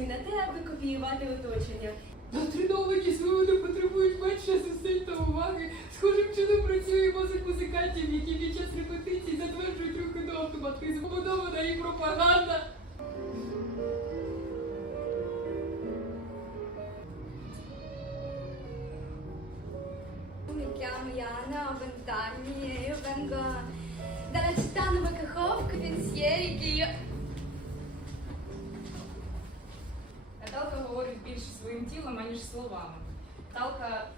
на те, аби копіювати оточення. Натреновані свободи потребують менше зусиль та уваги. Схожим чином працює мозок музикантів, які під час репетицій затверджують рухи до автоматизму. Побудована і пропаганда. Mi chiamo Iana vent'anni e io vengo dalla своїм тілом, аніж словами. Наталка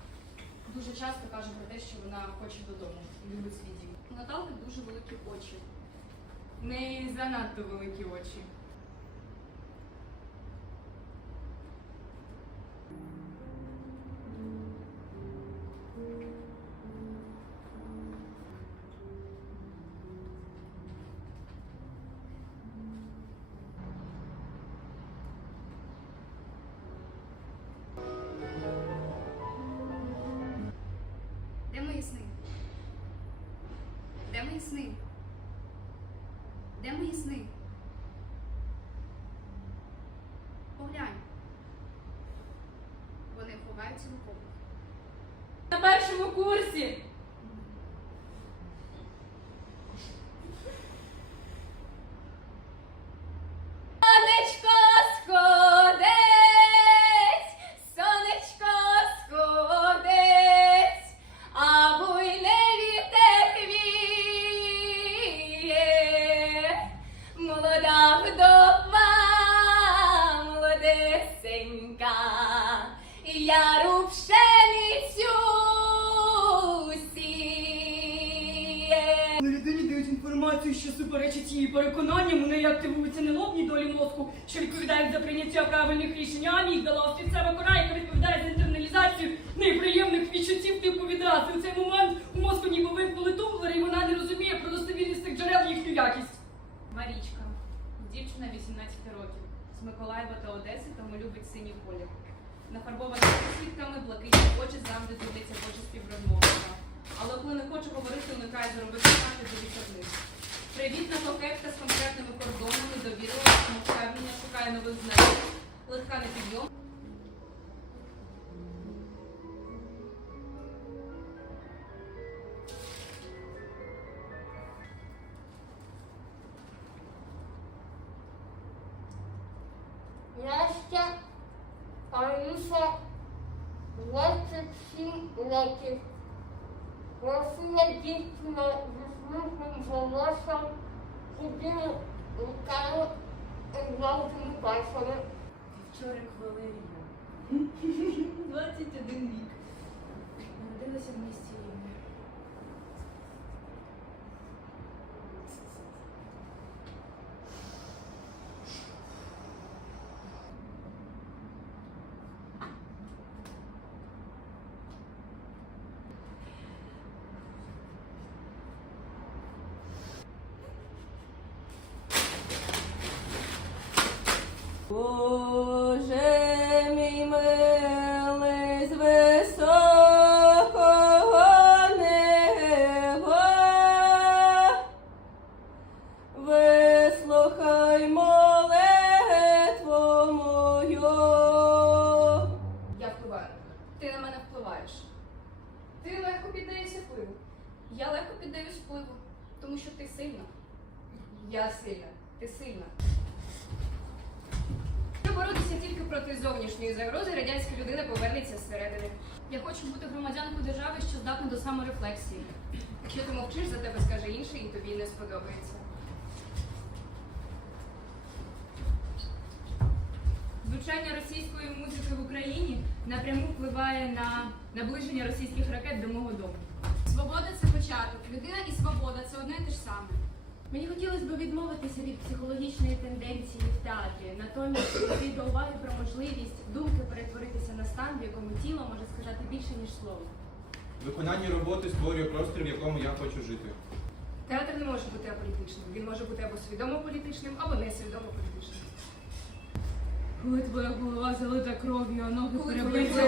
дуже часто каже про те, що вона хоче додому, любить свій дім. У Наталки дуже великі очі. В неї занадто великі очі. Де мої сни? Поглянь. Вони ховаються в окопах. На першому курсі. Молода вдова, молодесенька, яру пшеницю сіє. На людині дають інформацію, що суперечить її переконанням, у неї активуються нелобні долі мозку, що відповідають за прийняття правильних рішень, а амігдала, острівцева кора, яка відповідає за інтерналізацію неприємних відчуттів типу відрази. У цей момент у мозку ніби вимкнули тумблери, і вона не розуміє про достовірність цих джерел і їхню якість. Марічка. Дівчина 18 років. З Миколаєва та Одеси, тому любить синій колір. Нафарбована світками, блакитні очі завжди дивляться в очі співробітника. Але коли не хоче говорити, уникає заробити карти до вітерних. Привітна кокетка з конкретними кордонами, довірлива, самовпевнення, шукає нових знань. Легка на підйом. Аліса, 27 років. Красива дівчина зі смутним волоссям, худими руками і жовтими пальцями. Вчорик Валерія. 21 рік. Народилася в місті Боже мій милий з високого неба, вислухай молитву мою. Я впливаю. Ти на мене впливаєш. Ти легко піддаєшся впливу. Я легко піддаюсь впливу, тому що ти сильна. Я сильна. Ти сильна. Проти зовнішньої загрози, радянська людина повернеться зсередини. Я хочу бути громадянкою держави, що здатна до саморефлексії. Якщо ти мовчиш, за тебе скаже інший і тобі не сподобається. Звучання російської музики в Україні напряму впливає на наближення російських ракет до мого дому. Свобода це початок. Людина і свобода це одне і те ж саме. Мені хотілося б відмовитися від психологічної тенденції в театрі, натомість йти до уваги про можливість думки перетворитися на стан, в якому тіло може сказати більше, ніж слово. Виконання роботи створює простір, в якому я хочу жити. Театр не може бути аполітичним. Він може бути або свідомо політичним, або несвідомо політичним. Коли твоя голова залита кров'ю, а ноги перебиті, голова залита кров'ю, а ноги перебиті.